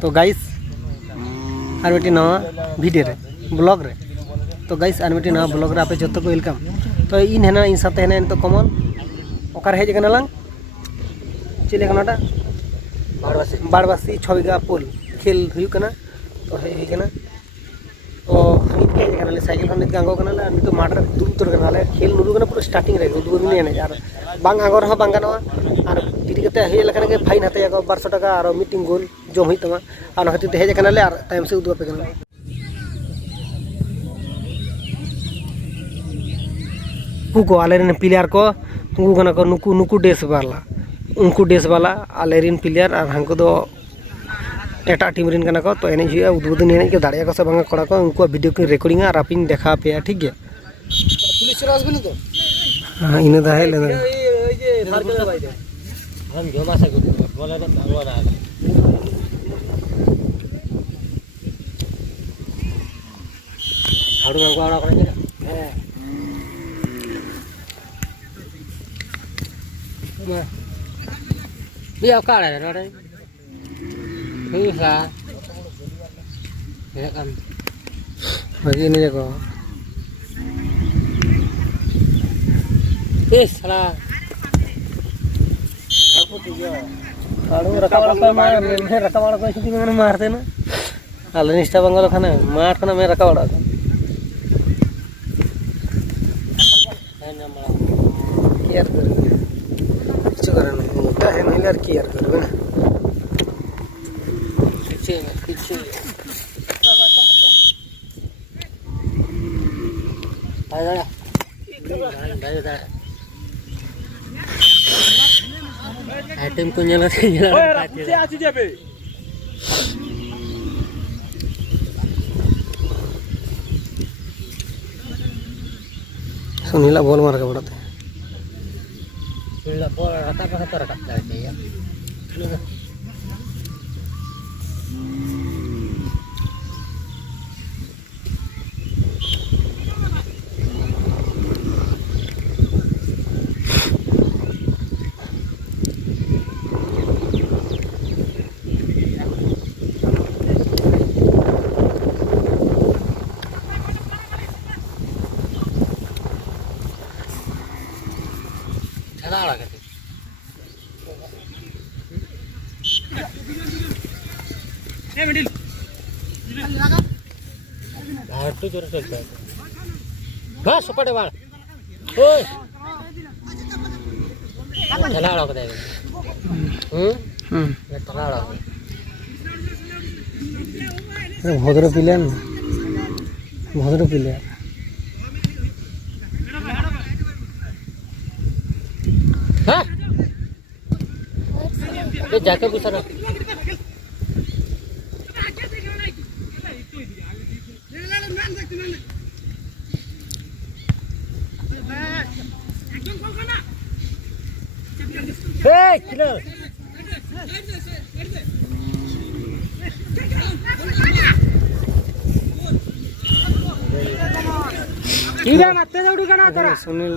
तो guys are मिट्टी नवा वीडियो रे ब्लॉग रे तो गाइस आर मिट्टी नवा ब्लॉग रे आपे जतो को वेलकम। तो इन हेना इन साथे हेना तो कमल ओकार हेज कना लांग चिले कनाटा बाड़वासी 6 बीघा पुल खेल हुई कना तो हे कना तो नित के कना साइकिल खन नित गांगो कना नित माठ रे दुर उतर कना ले खेल नुदु कना पूरा स्टार्टिंग रे उदु बिने ने यार बांग आगो रहा बांग गानवा और टिटी कते हे लखन के फाइन हते को 200 टाका और मीटिंग गोल जम हुई तमा और हति ते हे कना ले और टाइम से उदु पे कना को आले रे प्लेयर को उनको कना को नुकु डेस वाला उनको डेस वाला आले रिन प्लेयर और हांको दो एटा टीम रिन कना को तो एने हुआ उद्बोधन एने के दाड़िया को से बांगा कड़ा को उनको वीडियो की रिकॉर्डिंग और आपिन देखा पे ठीक है पुलिस चला आसबे तो हां इने दा है ले ये फार के भाई दे हम जमा से बोला तो भगवान आ हाडू गांगो आड़ा करे है dia ka le ro dai thứ sa thế kan bagi ini jago salah aku juga kalau rakawala mar me rakawala ko siti me marte na alani sta bangalo khana mar khana me rakawala care कर कुछ करना होता है नहीं यार care करबे ना पीछे आइटम को nyala सुनीला बॉल मार के पड़ते सुनीला बॉल रटा है या घाटू जोर चलता है बस सपटे बाल ओए चला रहा है चला रहा है भद्र प्लेयर हां ये जाके गुस्सा Hey, kilo. Tidak mati jauh di kana tera. Sunil